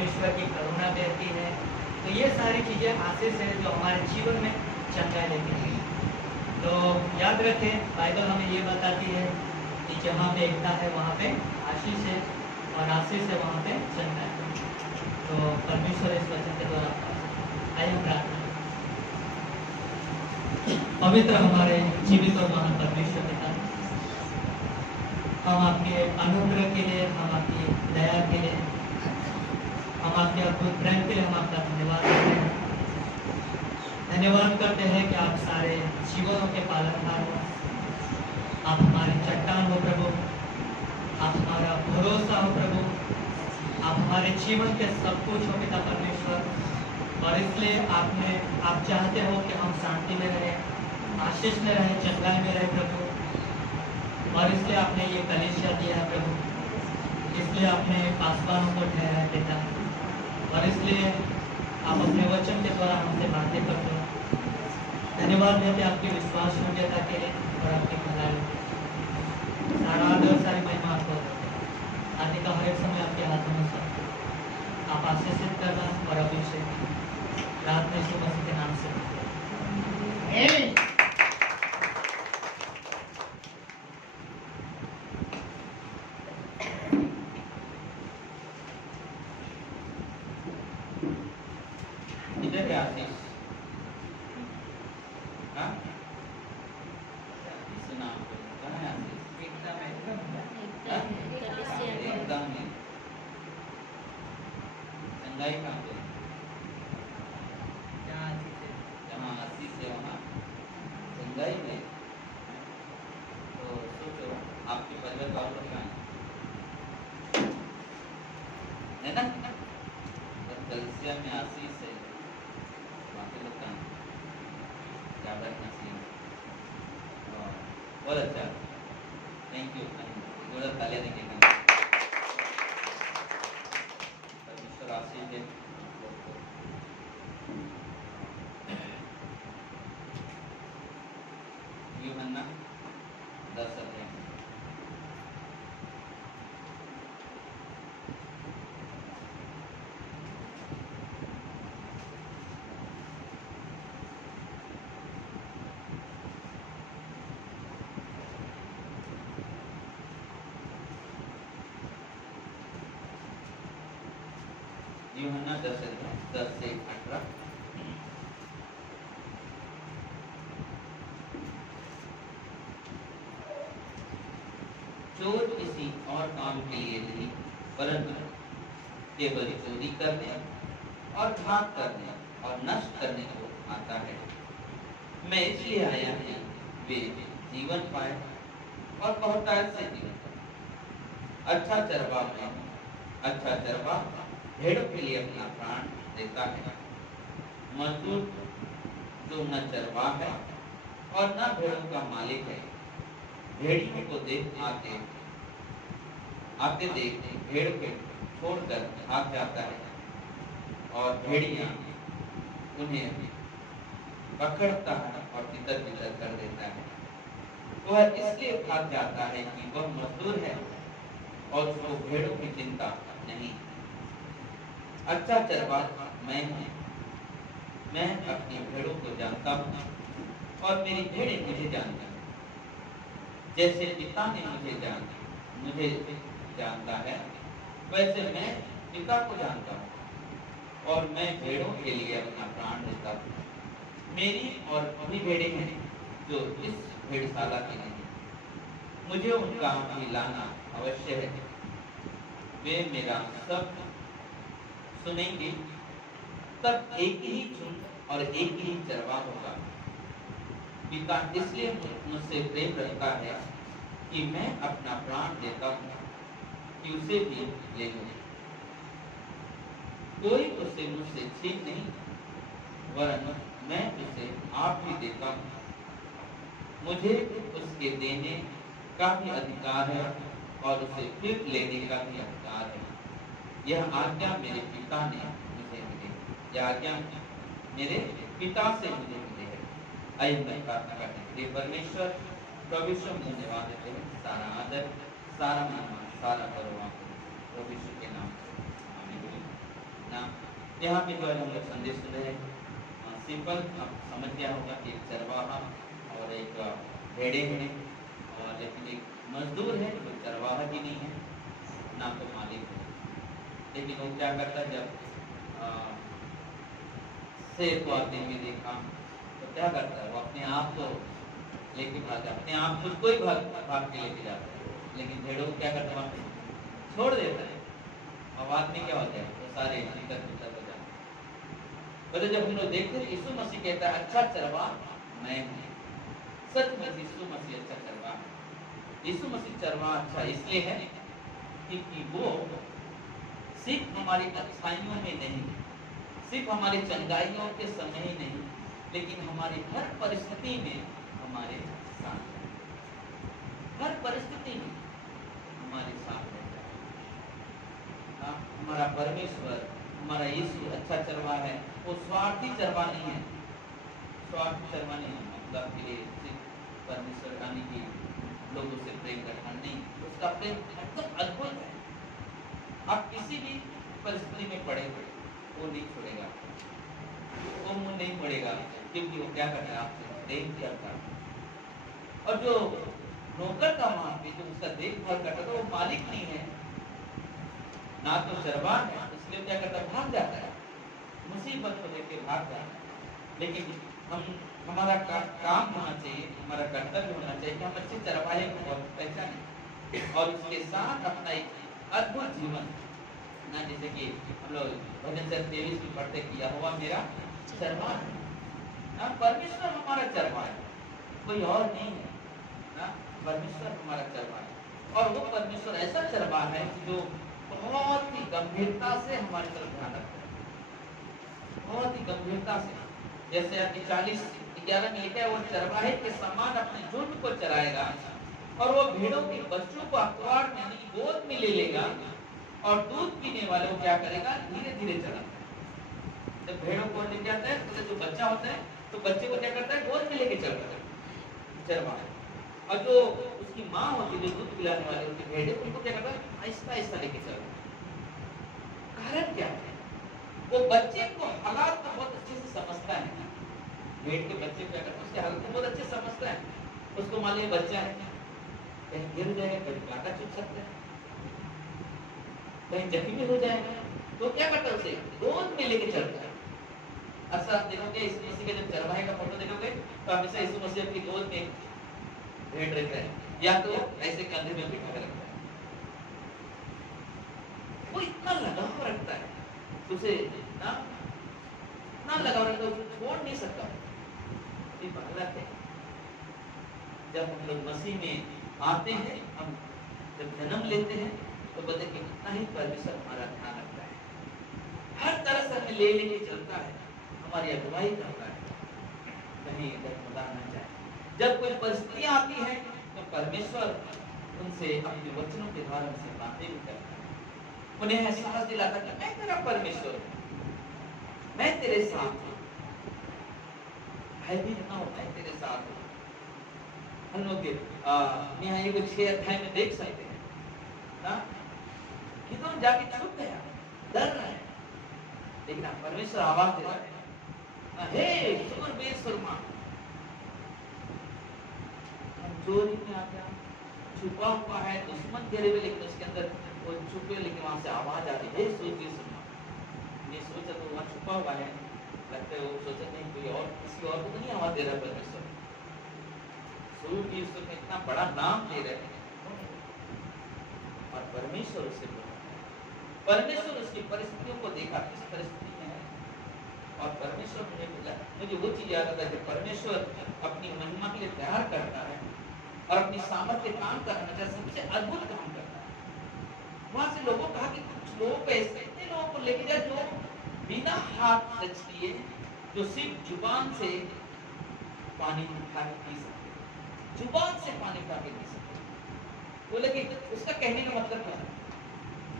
परमेश्वर की करुणा रहती है। तो ये सारी चीज़ें आशीष है जो हमारे जीवन में चंगाई लेती है। तो याद रखें, बाइबल हमें ये बताती है कि जहाँ पे एकता है वहाँ पे आशीष है, और आशीष है वहाँ पे चंगाई है। तो परमेश्वर इस वचन के द्वारा आइए हम प्रार्थना। पवित्र हमारे जीवित और महान परमेश्वर पिता, हम आपके अनुग्रह के लिए, हम आपकी दया के लिए, हम आपके अद्भुत प्रेम के लिए हम आपका धन्यवाद करते हैं। धन्यवाद करते हैं कि आप सारे जीवनों के पालनहार हो, आप हमारी चट्टान हो प्रभु, आप हमारा भरोसा हो प्रभु, आप हमारे जीवन के सब कुछ हो पिता परमेश्वर। और इसलिए आप चाहते हो कि हम शांति में रहें, आशीष में रहें, चंगाई में रहें प्रभु। और इसलिए आपने ये कलीसिया दिया है प्रभु, इसलिए आपने पासवानों को ठहराया है पिता, और इसलिए आप अपने वचन के द्वारा हमसे बातें करते हो। धन्यवाद देते आपके विश्वास योग्यता के लिए और आपकी भलाई। सारा आदर सारी महिमा आपको आने का हर एक समय आपके हाथों में सब आप आशीषित करना और अभिषेक रात में यीशु मसीह के नाम से। इधर है आशीष, हाँ सुना कहाँ है आशीष? एकदम नहीं, चंगाई कहाँ पे? जहाँ आशीष है वहाँ चंगाई में। तो सोचो आपके परिवार वालों को कहाँ है ना? कलीसिया में आशीष है, बाकी लोग कहाँ ज़्यादा नसीब। बहुत अच्छा, थैंक यू। जोड़ा तालियां देंगे परमेश्वर आशीष दे। यूहन्ना 10 अध्याय। यूहन्ना 10 अध्याय 10 से 18। चोर किसी और काम के लिए नहीं, परंतु केवल चोरी करने और घात करने और नष्ट करने को आता है। मैं इसलिए आया कि वे जीवन पाए और बहुतायत से जीवन पाए। अच्छा चरवाहा भेड़ों के लिए अपना प्राण देता है। मजदूर जो न चरवाहा है और न भेड़ों का मालिक है, भेड़ियों को आते देख भेड़ को छोड़कर भाग जाता है, और भेड़िया उन्हें पकड़ता है और तितर-बितर कर देता है। वह इसलिए भाग जाता है कि वह मजदूर है और उसको भेड़ों की चिंता नहीं। अच्छा चरवाहा मैं हूँ, मैं अपनी भेड़ों को जानता हूँ और मेरी भेड़ें मुझे जानती हैं। जैसे पिता ने मुझे जानता है, वैसे मैं पिता को जानता हूँ और मैं भेड़ों के लिए अपना प्राण देता हूँ। मेरी और भी भेड़ें हैं जो इस भेड़शाला की नहीं, मुझे उनका भी लाना अवश्य है। वे मेरा सब सुनेंगे, तब एक ही झुंड और एक ही चरवाहा होगा। पिता इसलिए मुझसे प्रेम रखता है कि मैं अपना प्राण देता हूँ कि उसे भी ले लूं। कोई उसे मुझसे छीन नहीं, वरन मैं उसे आप ही देता हूँ। मुझे उसके देने का भी अधिकार है और उसे फिर लेने का भी अधिकार है। यह आज्ञा मेरे पिता ने मुझे मिली, यह आज्ञा मेरे पिता से मुझे मिली है। आइए मैं प्रार्थना करते हैं। हे परमेश्वर, प्रभु यीशु हम धन्यवाद देते हैं। सारा आदर, सारा महिमा, सारा गौरव प्रभु यीशु के नाम से आमीन। यहाँ पे जो है हम लोग संदेश सुन रहे हैं, सिंपल आप समझ गया होगा कि एक चरवाहा और एक भेड़े हैं, और लेकिन एक मजदूर है जो चरवाहा भी नहीं है ना तो मालिक है। लेकिन वो क्या करता है, जब शेर को आते हुए देखा तो क्या करता है, वो अपने आप को लेके भागा, अपने आप खुद को ही भाग के लेके जाता है। लेकिन भेड़ों को क्या करता है, वहाँ पे छोड़ देता है। और बाद में क्या होता है, वो सारे निकल हो जाते हैं। तो जब हम लोग देखते हैं, यीशु मसीह कहता है अच्छा चरवाहा मैं हूँ। सच में यीशु मसीह अच्छा चरवाहा है। यीशु मसीह चरवाहा अच्छा इसलिए है क्योंकि वो सिर्फ हमारी अच्छाइयों में नहीं, सिर्फ हमारी चंगाइयों के समय ही नहीं, लेकिन हमारी हर परिस्थिति में हमारे साथ है। हर परिस्थिति में हमारे साथ रहता है। हमारा परमेश्वर, हमारा यीशु अच्छा चरवाहा है। वो स्वार्थी चरवाहा नहीं है, स्वार्थी चरवाहा नहीं है। मतलब के लिए सिर्फ परमेश्वर यानी कि लोगों से प्रेम करना नहीं, उसका प्रेम एकदम अद्भुत है। आप किसी भी परिस्थिति में पड़े वो नहीं छोड़ेगा, वो मुंह नहीं मोड़ेगा, क्योंकि वो क्या करता है, आपसे प्रेम किया करता। और जो नौकर का वहां पे जो उसका देखभाल करता था, वो मालिक नहीं है ना तो चरवाहा है, इसलिए क्या करता है, भाग जाता है, मुसीबत को लेकर भाग जाता है। लेकिन हमारा काम होना चाहिए, हमारा कर्तव्य होना चाहिए कि हम अच्छे चरवाहे को पहचाने और उसके साथ अपना एक अद्भुत जीवन ना, जैसे कि हम लोग भजन 23 में पढ़ते किया हुआ मेरा चरवाहा है ना, परमेश्वर हमारा चरवाहा है, कोई और नहीं है ना, परमेश्वर हमारा चरवाहा है। और वो परमेश्वर ऐसा चरवाहा है जो बहुत ही गंभीरता से हमारी तरफ ध्यान रखता है, बहुत ही गंभीरता से। जैसे 40:11 में लिखा है, वो चरवाहे के समान अपने झुंड को चराएगा और वो भेड़ों के बच्चों को अखबार में यानी गोद में ले लेगा, और दूध पीने वाले को क्या करेगा, धीरे धीरे चलाता है। जब भेड़ों को लेके आता है तो जो बच्चा होता है तो बच्चे को क्या करता है, गोद में लेके चलता है चरवाहा। और जो उसकी माँ होती है, जो दूध पिलाने वाले होती है भेड़े, उनको क्या करता है, आहिस्ता आहिस्ता लेके चलता है। कारण क्या है, वो बच्चे को हालात को बहुत अच्छे से समझता है। भेड़ के बच्चे क्या करते हैं, उसके हालत को बहुत अच्छे से समझता है। उसको मान लीजिए बच्चा है, कहीं गिर जाएगा, कहीं कांटा चुभ सकता है, कहीं जख्मी हो जाएगा, तो क्या करता है, उसे गोद में लेके चलता है। अक्सर आप देखोगे यीशु मसीह के जब चरवाहे का फोटो देखोगे तो हमेशा यीशु मसीह अपनी गोद में भेड़ रहता है, या तो ऐसे कंधे में बिठा कर रखता है। वो इतना लगाव रखता है उसे ना, इतना लगाव रखता है, उसे छोड़ नहीं सकता। ये बात है, जब हम लोग मसीह में आते हैं, हम जब जन्म लेते हैं तो बता कि कितना ही परमेश्वर हमारा ध्यान रखता है, हर तरह से हमें ले लेके चलता है, हमारी अगुवाई करता है, कहीं डगमगा ना जाए। जब कोई परिस्थितियां आती है तो परमेश्वर उनसे अपने वचनों के द्वारा उनसे बातें भी करता है, उन्हें एहसास दिलाता है कि मैं तेरा परमेश्वर हूँ, मैं तेरे साथ हूँ, भयभीत ना हो, मैं तेरे साथ हूँ। हम लोग यहाँ ये 6 अध्याय में देख सकते हैं ना, गिदोन जाके छुप गया, डर रहा है, लेकिन परमेश्वर आवाज दे रहा है, हे सूरबीर सुरमा, चोरी में आ गया, छुपा हुआ है, दुश्मन घेरे हुए, लेकिन उसके अंदर वो छुपे, लेकिन वहां से आवाज आ रही है, हे सूरबीर सुरमा। ये सोचा तो वहां छुपा हुआ है, लगता है वो सोचा नहीं कोई और, किसी और को नहीं आवाज दे रहा परमेश्वर, सूरबीर सुरमा इतना बड़ा नाम दे रहे हैं, और परमेश्वर उसे बोला, परमेश्वर उसकी परिस्थितियों को देखा, किस परिस्थिति में है, और परमेश्वर मुझे बोला, मुझे वो चीज याद आता है कि परमेश्वर अपनी महिमा के लिए प्यार करता है और अपनी सामर्थ्य काम करना चाहे, सबसे अद्भुत काम करता है। वहां से लोगों कहा कि कुछ लोग ऐसे इतने लोगों को लेके जाए जो बिना हाथ टच किए, जो सिर्फ जुबान से पानी उठा के पी सकते, जुबान से पानी उठा के पी सकते। बोले कि उसका कहने का मतलब क्या है,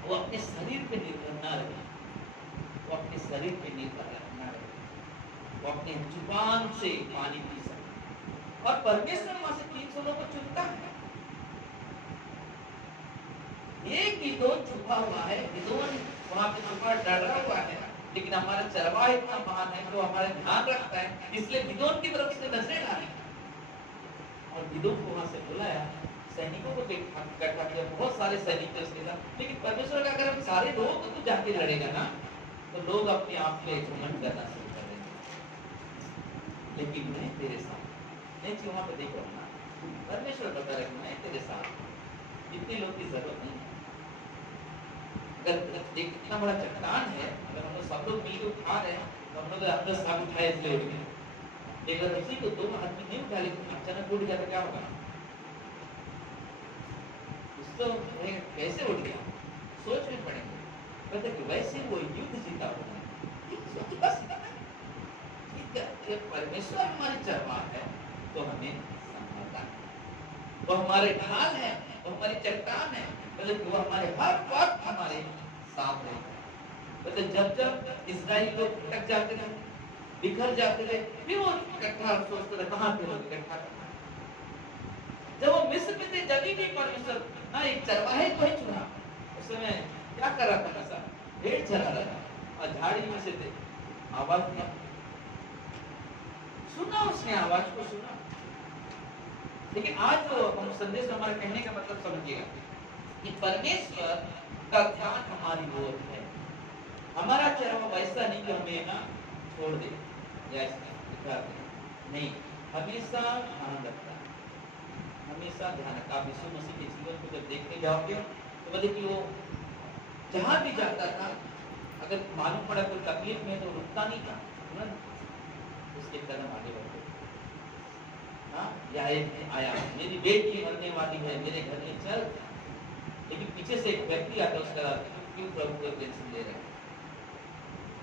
वो अपने शरीर पे निर्भर ना रहे, वो अपने शरीर पे निर्भर ना रहे, वो अपने जुबान से पानी पी सकते। और परमेश्वर वहां से 300 लोगों को चुनता है। एक गिदोन छुपा हुआ है, गिदोन वहां पे छुपा डरा हुआ है, लेकिन हमारा चरवाहा इतना महान है तो हमारा ध्यान रखता है, इसलिए गिदोन की तरफ से नजरें डाली और गिदोन को वहां से बुलाया, सैनिकों को इकट्ठा किया, बहुत सारे सैनिक थे उसके साथ। लेकिन परमेश्वर का अगर हम सारे लोग तो जाके लड़ेगा ना, तो लोग अपने आप पे घमंड करना शुरू कर देंगे। लेकिन मैं तेरे साथ, नहीं चाहिए वहां पे देखो ना, परमेश्वर बता रहे मैं तेरे साथ, इतने लोग की जरूरत नहीं है। अगर देख इतना बड़ा चट्टान है, अगर हम लोग सब लोग मिलकर उठा रहे हैं तो हम लोग अंदर साथ उठाए इसलिए उठ गए। लेकिन उसी को दो आदमी नहीं उठा, लेकिन अचानक उठ गया तो क्या होगा? तो कैसे उठ गया, सोच में पड़ेंगे। मतलब कि वैसे वो युद्ध जीता होगा, परमेश्वर हमारे चरवाहा है तो हमें संभालता है, वो हमारे ढाल है, वो हमारी चट्टान है, मतलब वो हमारे हर वक्त हमारे साथ रहता है। मतलब जब जब इस्राएल लोग भटक जाते थे, बिखर जाते थे, फिर वो इकट्ठा सोचते थे कहाँ थे लोग इकट्ठा करना। जब वो मिस्र में थे जब भी परमेश्वर ना एक चरवाहे को ही चुना, उस समय क्या कर रहा था? ऐसा भेड़ चरा रहा था और झाड़ी में से थे, आवाज दिया, सुना उसने, आवाज को सुना। लेकिन आज जो हम संदेश हमारे कहने का मतलब समझिएगा कि परमेश्वर का ध्यान हमारी ओर है। हमारा चरवाहा वैसा नहीं कि हमें ना छोड़ दे या नहीं, हमेशा ध्यान रखता है, हमेशा ध्यान रखता। आप यीशु मसीह के जीवन को जब देखने जाओगे तो बोले कि वो जहां भी जाता था, अगर मालूम पड़ा कोई तकलीफ में तो रुकता नहीं था, उसके कदम आगे बढ़ते। हाँ, या आया मेरी बेटी मरने वाली है, मेरे घर में चल। लेकिन पीछे से एक व्यक्ति आता, उसका क्यों प्रभु को टेंशन ले रहे हैं?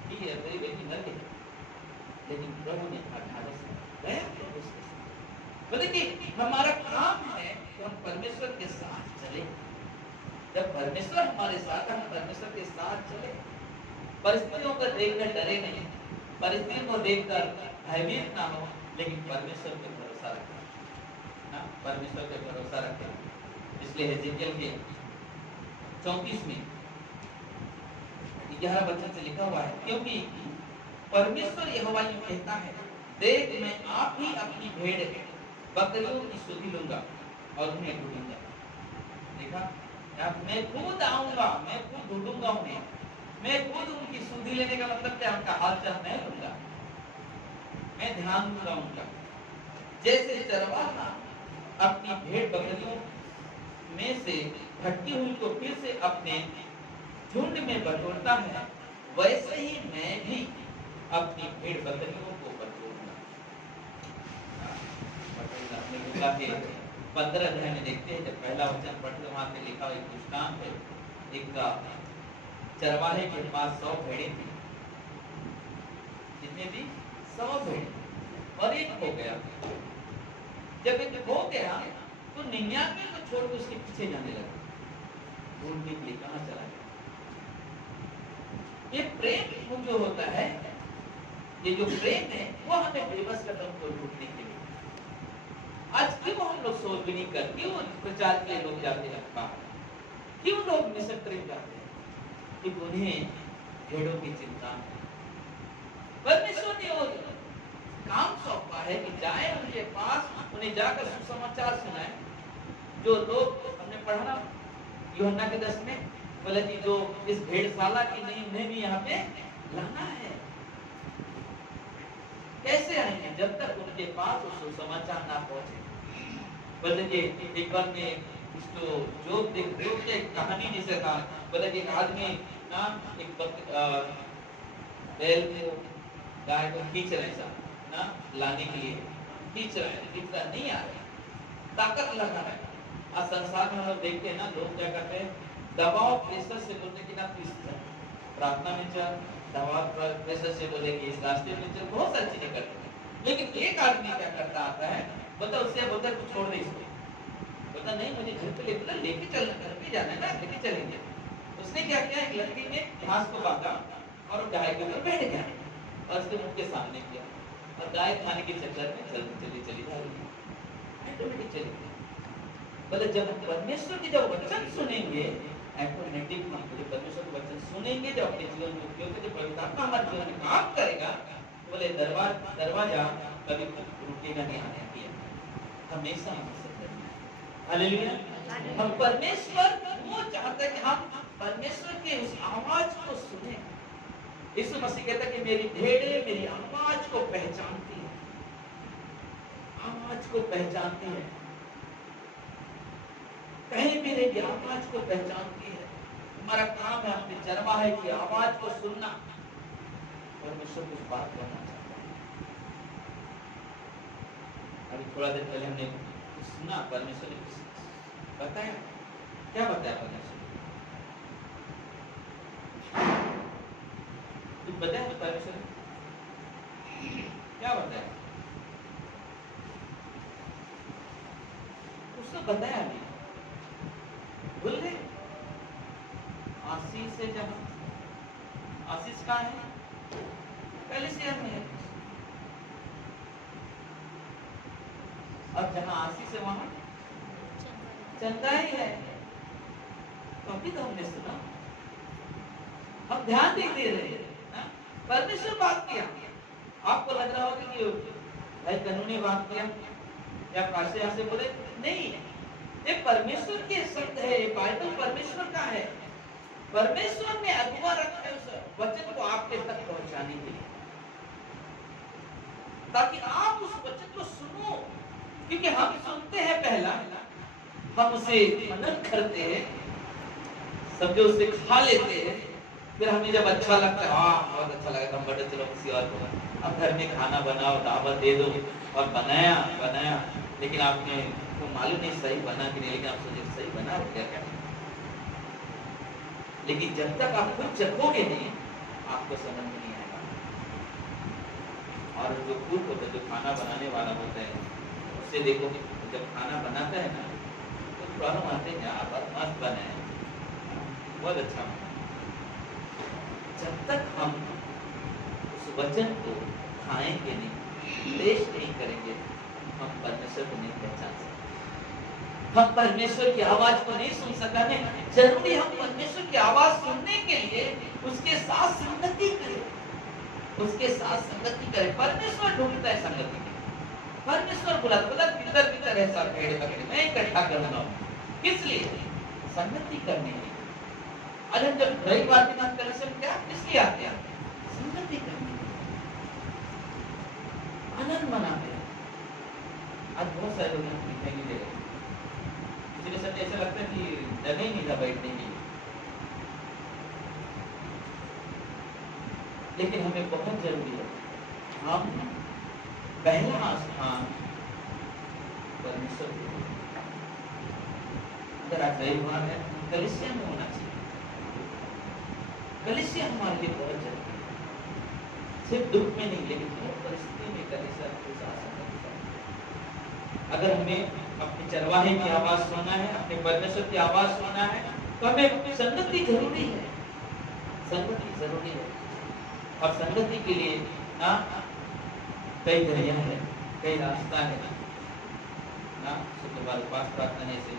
ठीक है, मेरी बेटी मर गई, लेकिन प्रभु ने अठारह से गया प्रभु उसके साथ। बोले कि हमारा काम है कि हम परमेश्वर के साथ चले। जब परमेश्वर हमारे साथ, हम परमेश्वर के साथ चले। परिस्थितियों को देखकर डरे नहीं, परिस्थितियों को देखकर भयभीत ना हो, लेकिन परमेश्वर पे भरोसा रखें। हाँ, परमेश्वर पे भरोसा रखें। इसलिए हेजेकियल के 34 में 11 वचन से लिखा हुआ है, क्योंकि परमेश्वर यहोवा यूं कहता है, देख मैं आप ही अपनी भेड़ बकरियों की सुधि लूंगा और उन्हें ढूंढूंगा। देखा, मैं खुद आऊंगा, मैं खुद ढूंढूंगा उन्हें, मैं खुद उनकी सुधि लेने का मतलब क्या? उनका हाल चाल मैं लूंगा, मैं ध्यान दूंगा उनका। जैसे चरवाहा अपनी भेड़ बकरियों में से भटकी हुई को फिर से अपने झुंड में बटोरता है, वैसे ही मैं भी अपनी भेड़ बकरियों को बटोरूंगा। 15 अध्याय में देखते हैं, जब पहला वचन पढ़ते वहां पे लिखा एक दृष्टांत है। एक चरवाहे के पास 100 भेड़ें थी, जितने भी 100 भेड़ें, और एक हो गया। जब एक हो गया तो 99 को छोड़ के उसके पीछे जाने लगा, ढूंढने के लिए कहां चला गया। ये प्रेम जो होता है, ये जो प्रेम है, वो हमें बेबस कदम को ढूंढने के लिए। आज क्यों हम लोग सोच भी नहीं करते, क्यों प्रचार के लिए लोग जाते हैं बाहर, क्यों लोग मिशन ट्रिप जाते हैं? कि उन्हें भेड़ों की चिंता है। परमेश्वर ने वो काम सौंपा है कि जाए उनके पास, उन्हें जाकर सुसमाचार सुनाए। जो लोग हमने पढ़ा ना यूहन्ना के 10 में, बोले कि जो इस भेड़शाला की नहीं, उन्हें भी यहाँ पे लाना है। कैसे आएंगे? जब तक उनके पास वो सुसमाचार ना पहुंचे। बोले कि एक बार में जो एक कहानी जिसे कहा, बोले कि एक आदमी ना एक बैल को, गाय को खींच रहे ना लाने के लिए, खींच रहा नहीं आ रहा, ताकत लगा है। आज संसार में हम लोग देखते हैं ना, लोग क्या करते हैं, दबाव प्रेशर से बोलते कि ना प्रार्थना में चल, दबाव प्रेशर से बोले कि इस रास्ते में चल, बहुत सारी चीजें करते हैं। लेकिन एक आदमी क्या करता आता है, बोलता उससे बोलता तू छोड़ दे इसको, बोलता नहीं मुझे घर पे लेके चलना, घर पे जाना है ना, लेके चलेंगे। उसने क्या किया, एक लकड़ी में घास को बांधा और गाय के ऊपर बैठ गया और उसके मुंह के सामने किया, और गाय खाने के चक्कर में चली जा रही है, ऑटोमेटिक चली गई। बोले जब परमेश्वर के जब वचन सुनेंगे, ऑटोमेटिक हम परमेश्वर के वचन सुने सुनेंगे, जो अपने जीवन में उपयोग करेंगे, पवित्र आत्मा हमारे जीवन में काम करेगा, बोले दरवाजा कभी रुकेगा नहीं आने के लिए, हमेशा हमसे करेगा। हालेलुया। हम परमेश्वर वो चाहता है कि हम परमेश्वर के उस आवाज को सुने। यीशु मसीह कहता है कि मेरी भेड़ें मेरी आवाज को पहचानती है, आवाज को पहचानती है, कहीं भी रहेगी आवाज को पहचानती है। हमारा काम है अपने चरवाहे की आवाज को सुनना। परमेश्वर कुछ बात करना चाहता है। अभी थोड़ा देर पहले हमने कुछ सुना, परमेश्वर ने कुछ बताया। क्या बताया परमेश्वर? कुछ बताया परमेश्वर ने? क्या बताया? उसने बताया नहीं, भूल गए। आशीष है, जब आशीष कहाँ है? पहले से में है। अब जहां आशीष है वहां चंदा ही है। तो अभी तो हमने सुना, हम ध्यान नहीं दे रहे। परमेश्वर बात किया, आपको लग रहा होगा कि भाई कन्नू ने बात किया या काशे यहाँ से बोले, नहीं, ये परमेश्वर के शब्द है, ये बाइबल परमेश्वर का है। परमेश्वर ने अगुवा रखा है उस वचन को आपके तक पहुंचाने के लिए, ताकि आप उस वचन को सुनो। क्योंकि हम सुनते हैं, पहला हम उसे मनन करते हैं, समझो उसे खा लेते हैं, फिर हमें जब अच्छा लगता है, हाँ बहुत अच्छा लगा, हम बड़े चलो किसी और को, अब घर में खाना बनाओ, दावत दे दो, और बनाया लेकिन आपने को मालूम नहीं सही बना कि नहीं, लेकिन आप सोचे सही बना क्या। लेकिन जब तक आप खुद चखोगे नहीं, आपको समझ में नहीं आएगा। और जो कुक होता है, जो खाना बनाने वाला होता है, उससे देखो कि जब खाना बनाता है ना, तो प्रॉब्लम आते हैं, यहाँ पर मस्त बना है, बहुत अच्छा बना। जब तक हम उस वचन को खाएंगे नहीं, टेस्ट नहीं करेंगे, हम परमेश्वर को नहीं पहचान सकते, हम परमेश्वर की आवाज को नहीं सुन सकते। जरूरी हम परमेश्वर की आवाज सुनने के लिए उसके साथ संगति करें, उसके साथ संगति करें। परमेश्वर ढूंढता है संगति की। परमेश्वर बोला भीतर ऐसा भेड़ बकरी मैं इकट्ठा करना हूँ, किस लिए? संगति करने के लिए। अरे जब रविवार के दिन कलेक्शन क्या किस लिए आते हैं? संगति करने के लिए, आनंद मनाते हैं। आज बहुत सारे लोग यहाँ दिखाई नहीं दे रहे, इसलिए सब ऐसा लगता है कि जगह ही नहीं था बैठने की। लेकिन हमें बहुत जरूरी है, हम पहला स्थान परमेश्वर को, अगर आज रविवार है, कलीसिया में होना चाहिए। कलीसिया हमारे लिए बहुत जरूरी है, सिर्फ दुख में नहीं, लेकिन हर परिस्थिति में कलीसिया को साथ सकता है। अगर हमें अपने चरवाहे की आवाज सुनना है, अपने परमेश्वर की आवाज सुनना है, तो हमें संगति जरूरी है, संगति जरूरी है। और संगति के लिए ना कई जरिया है, कई रास्ता है ना, शुक्रवार उपास प्रार्थना ऐसे